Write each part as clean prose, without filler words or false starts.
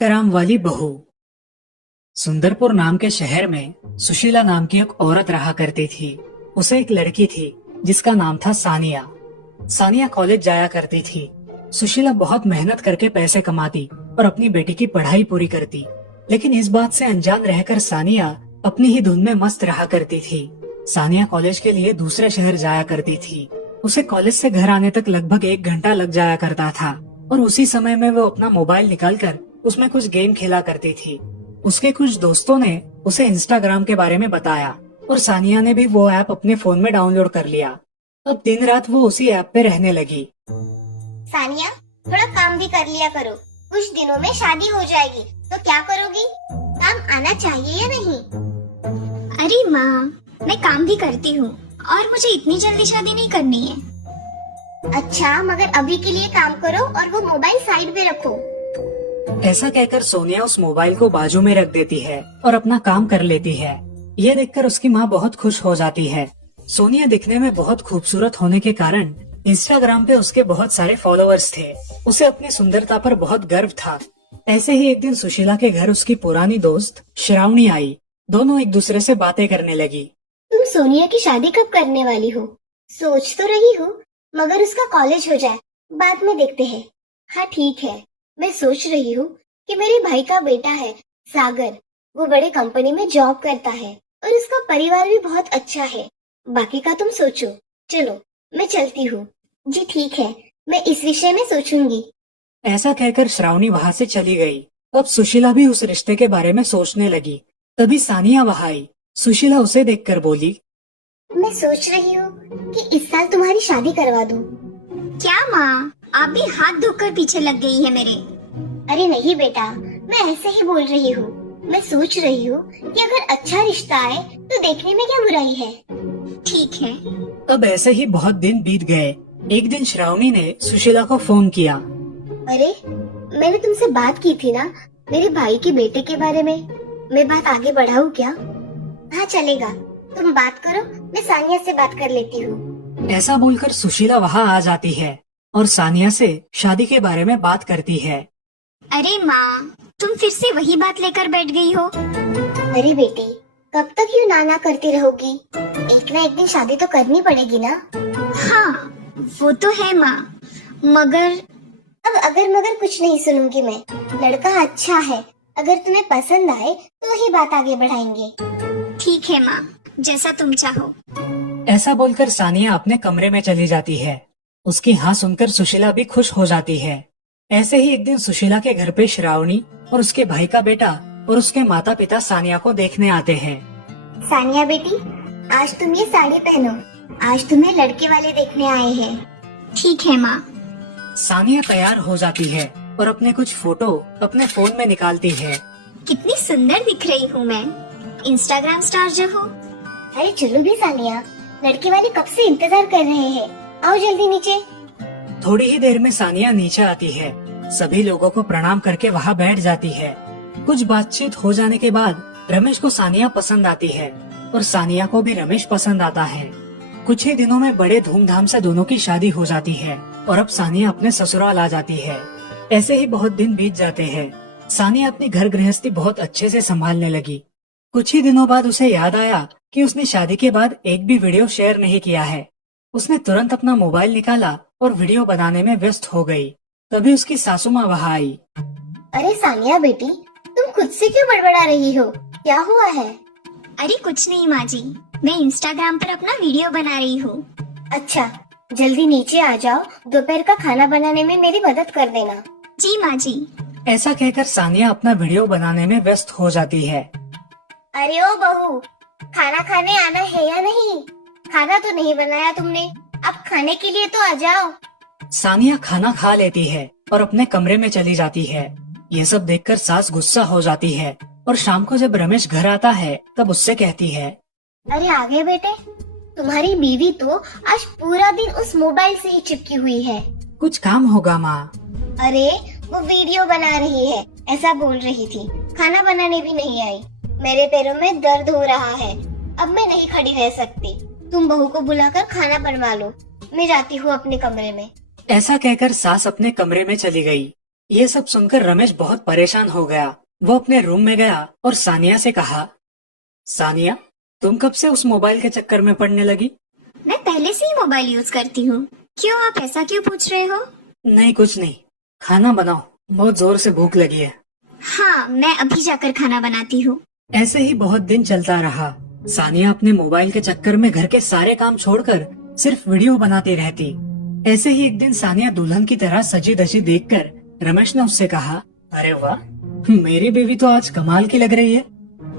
कराम वाली बहू। सुंदरपुर नाम के शहर में सुशीला नाम की एक औरत रहा करती थी। उसे एक लड़की थी जिसका नाम था सानिया। सानिया कॉलेज जाया करती थी। सुशीला बहुत मेहनत करके पैसे कमाती और अपनी बेटी की पढ़ाई पूरी करती, लेकिन इस बात से अनजान रहकर सानिया अपनी ही धुन में मस्त रहा करती थी। सानिया कॉलेज के लिए दूसरे शहर जाया करती थी। उसे कॉलेज से घर आने तक लगभग 1 घंटा लग जाया करता था और उसी समय में वो अपना मोबाइल निकालकर उसमें कुछ गेम खेला करती थी। उसके कुछ दोस्तों ने उसे इंस्टाग्राम के बारे में बताया और सानिया ने भी वो ऐप अपने फोन में डाउनलोड कर लिया। अब दिन रात वो उसी ऐप पे रहने लगी। सानिया, थोड़ा काम भी कर लिया करो। कुछ दिनों में शादी हो जाएगी तो क्या करोगी? काम आना चाहिए या नहीं? अरे माँ, मैं काम भी करती हूँ और मुझे इतनी जल्दी शादी नहीं करनी है। अच्छा, मगर अभी के लिए काम करो और वो मोबाइल साइड में रखो। ऐसा कहकर सोनिया उस मोबाइल को बाजू में रख देती है और अपना काम कर लेती है। ये देखकर उसकी माँ बहुत खुश हो जाती है। सोनिया दिखने में बहुत खूबसूरत होने के कारण इंस्टाग्राम पे उसके बहुत सारे फॉलोअर्स थे। उसे अपनी सुंदरता पर बहुत गर्व था। ऐसे ही एक दिन सुशीला के घर उसकी पुरानी दोस्त श्रावणी आई। दोनों एक दूसरे से बातें करने लगी। तुम सोनिया की शादी कब करने वाली हो? सोच तो रही हूँ, मगर उसका कॉलेज हो जाए, बाद में देखते हैं। हाँ ठीक है, मैं सोच रही हूँ कि मेरे भाई का बेटा है सागर, वो बड़े कंपनी में जॉब करता है और उसका परिवार भी बहुत अच्छा है। बाकी का तुम सोचो। चलो, मैं चलती हूँ। जी ठीक है, मैं इस विषय में सोचूंगी। ऐसा कहकर श्रावणी वहाँ से चली गई। अब सुशीला भी उस रिश्ते के बारे में सोचने लगी। तभी सानिया वहाँ आई। सुशीला उसे देखकर बोली, मैं सोच रही हूँ कि इस साल तुम्हारी शादी करवा दूँ। क्या माँ, आप भी हाथ धोकर पीछे लग गई है मेरे। अरे नहीं बेटा, मैं ऐसे ही बोल रही हूँ। मैं सोच रही हूँ कि अगर अच्छा रिश्ता आए तो देखने में क्या बुराई है। ठीक है। अब ऐसे ही बहुत दिन बीत गए। एक दिन श्रावणी ने सुशीला को फोन किया। अरे, मैंने तुमसे बात की थी ना मेरे भाई के बेटे के बारे में। मैं बात आगे बढ़ाऊँ क्या? हाँ चलेगा, तुम बात करो, मैं सानिया से बात कर लेती हूँ। ऐसा बोलकर सुशीला वहाँ आ जाती है और सानिया से शादी के बारे में बात करती है। अरे माँ, तुम फिर से वही बात लेकर बैठ गई हो। अरे बेटी, कब तक यूँ नाना करती रहोगी? एक ना एक दिन शादी तो करनी पड़ेगी ना। हाँ, वो तो है माँ, मगर अब अगर मगर कुछ नहीं सुनूंगी मैं। लड़का अच्छा है, अगर तुम्हें पसंद आए तो ही बात आगे बढ़ाएंगे। ठीक है माँ, जैसा तुम चाहो। ऐसा बोलकर सानिया अपने कमरे में चली जाती है। उसकी हाँ सुनकर सुशीला भी खुश हो जाती है। ऐसे ही एक दिन सुशीला के घर पे श्रावणी और उसके भाई का बेटा और उसके माता पिता सानिया को देखने आते हैं। सानिया बेटी, आज तुम ये साड़ी पहनो। आज तुम्हें लड़के वाले देखने आए हैं। ठीक है माँ। सानिया तैयार हो जाती है और अपने कुछ फोटो अपने फोन में निकालती है। कितनी सुंदर दिख रही हूँ मैं, इंस्टाग्राम स्टार जो हूँ। अरे चलो भी सानिया, लड़के वाले कब से इंतजार कर रहे हैं। आओ जल्दी नीचे। थोड़ी ही देर में सानिया नीचे आती है। सभी लोगों को प्रणाम करके वहाँ बैठ जाती है। कुछ बातचीत हो जाने के बाद रमेश को सानिया पसंद आती है और सानिया को भी रमेश पसंद आता है। कुछ ही दिनों में बड़े धूमधाम से दोनों की शादी हो जाती है और अब सानिया अपने ससुराल आ जाती है। ऐसे ही बहुत दिन बीत जाते हैं। सानिया अपनी घर गृहस्थी बहुत अच्छे से संभालने लगी। कुछ ही दिनों बाद उसे याद आया कि उसने शादी के बाद एक भी वीडियो शेयर नहीं किया है। उसने तुरंत अपना मोबाइल निकाला और वीडियो बनाने में व्यस्त हो गई। तभी उसकी सासू माँ वहाँ आई। अरे सानिया बेटी, तुम खुद से क्यों बड़बड़ा रही हो? क्या हुआ है? अरे कुछ नहीं माँ जी, मैं इंस्टाग्राम पर अपना वीडियो बना रही हूँ। अच्छा, जल्दी नीचे आ जाओ, दोपहर का खाना बनाने में मेरी मदद कर देना। जी माँ जी। ऐसा कहकर सानिया अपना वीडियो बनाने में व्यस्त हो जाती है। अरे ओ बहू, खाना खाने आना है या नहीं? खाना तो नहीं बनाया तुमने, अब खाने के लिए तो आ जाओ। सानिया खाना खा लेती है और अपने कमरे में चली जाती है। ये सब देखकर सास गुस्सा हो जाती है और शाम को जब रमेश घर आता है तब उससे कहती है, अरे आगे बेटे, तुम्हारी बीवी तो आज पूरा दिन उस मोबाइल से ही चिपकी हुई है। कुछ काम होगा माँ। अरे वो वीडियो बना रही है ऐसा बोल रही थी, खाना बनाने भी नहीं आई। मेरे पैरों में दर्द हो रहा है, अब मैं नहीं खड़ी रह सकती। तुम बहू को बुलाकर खाना बनवा लो, मैं जाती हूँ अपने कमरे में। ऐसा कहकर सास अपने कमरे में चली गई। ये सब सुनकर रमेश बहुत परेशान हो गया। वो अपने रूम में गया और सानिया से कहा, सानिया, तुम कब से उस मोबाइल के चक्कर में पड़ने लगी? मैं पहले से ही मोबाइल यूज करती हूँ। क्यों, आप ऐसा क्यों पूछ रहे हो? नहीं, कुछ नहीं। खाना बनाओ, बहुत जोर से भूख लगी है। हाँ, मैं अभी जाकर खाना बनाती हूँ। ऐसे ही बहुत दिन चलता रहा। सानिया अपने मोबाइल के चक्कर में घर के सारे काम छोड़कर सिर्फ वीडियो बनाती रहती। ऐसे ही एक दिन सानिया दुल्हन की तरह सजी धजी देखकर रमेश ने उससे कहा, अरे वाह, मेरी बीवी तो आज कमाल की लग रही है।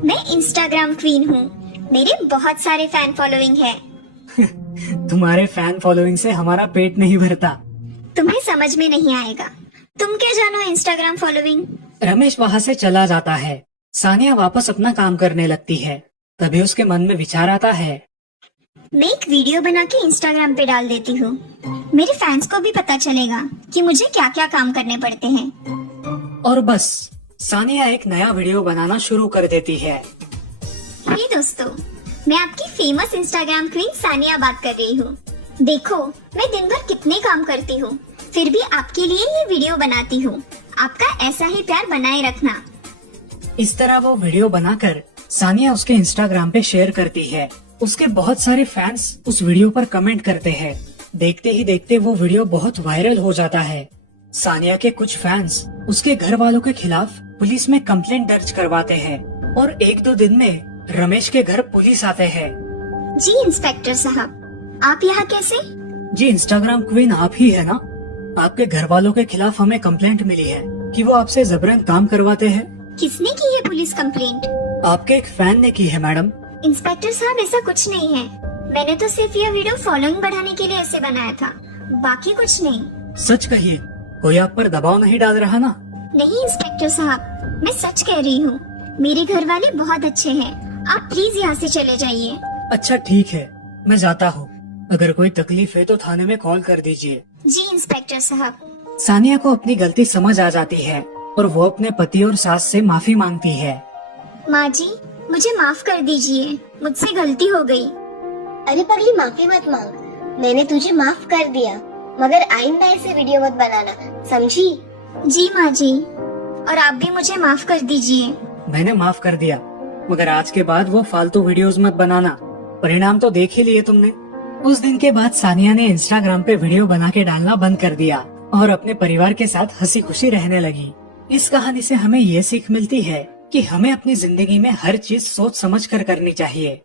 मैं इंस्टाग्राम क्वीन हूँ। मेरे बहुत सारे फैन फॉलोइंग है। तुम्हारे फैन फॉलोइंग से हमारा पेट नहीं भरता। तुम्हें समझ में नहीं आएगा। तुम क्या जानो इंस्टाग्राम फॉलोइंग? रमेश वहाँ से चला जाता है। सानिया वापस अपना काम करने लगती है। तभी उसके मन में विचार आता है, मैं एक वीडियो बना के इंस्टाग्राम पे डाल देती हूँ। मेरे फैंस को भी पता चलेगा कि मुझे क्या क्या काम करने पड़ते हैं। और बस सानिया एक नया वीडियो बनाना शुरू कर देती है। हे दोस्तों, मैं आपकी फेमस इंस्टाग्राम क्वीन सानिया बात कर रही हूँ। देखो, मैं दिन भर कितने काम करती हूँ, फिर भी आपके लिए ये वीडियो बनाती हूँ। आपका ऐसा ही प्यार बनाए रखना। इस तरह वो वीडियो बनाकर सानिया उसके इंस्टाग्राम पे शेयर करती है। उसके बहुत सारे फैंस उस वीडियो पर कमेंट करते हैं। देखते ही देखते वो वीडियो बहुत वायरल हो जाता है। सानिया के कुछ फैंस उसके घर वालों के खिलाफ पुलिस में कंप्लेंट दर्ज करवाते हैं और 1-2 दिन में रमेश के घर पुलिस आते हैं। जी इंस्पेक्टर साहब, आप यहाँ कैसे? जी इंस्टाग्राम क्वीन आप ही है ना? आपके घर वालों के खिलाफ हमें कंप्लेंट मिली है कि वो आपसे जबरन काम करवाते हैं। किसने की है पुलिस कंप्लेंट? आपके एक फैन ने की है मैडम। इंस्पेक्टर साहब, ऐसा कुछ नहीं है। मैंने तो सिर्फ यह वीडियो फॉलोइंग बढ़ाने के लिए ऐसे बनाया था, बाकी कुछ नहीं। सच कहिए, कोई आप पर दबाव नहीं डाल रहा ना? नहीं इंस्पेक्टर साहब, मैं सच कह रही हूँ। मेरे घर वाले बहुत अच्छे हैं। आप प्लीज यहाँ से चले जाइए। अच्छा ठीक है, मैं जाता हूँ। अगर कोई तकलीफ है तो थाने में कॉल कर दीजिए। जी इंस्पेक्टर साहब। सानिया को अपनी गलती समझ आ जाती है और वो अपने पति और सास से माफी मांगती है। माँ जी, मुझे माफ कर दीजिए, मुझसे गलती हो गई। अरे पगली, माफी मत मांग। मैंने तुझे माफ कर दिया, मगर आइंदा ऐसे वीडियो मत बनाना, समझी? जी माँ जी, और आप भी मुझे माफ कर दीजिए। मैंने माफ कर दिया, मगर आज के बाद वो फालतू वीडियोस मत बनाना। परिणाम तो देख ही लिए तुमने। उस दिन के बाद सानिया ने इंस्टाग्राम पे वीडियो बना के डालना बंद कर दिया और अपने परिवार के साथ हंसी खुशी रहने लगी। इस कहानी से हमें ये सीख मिलती है कि हमें अपनी जिंदगी में हर चीज सोच समझ कर करनी चाहिए।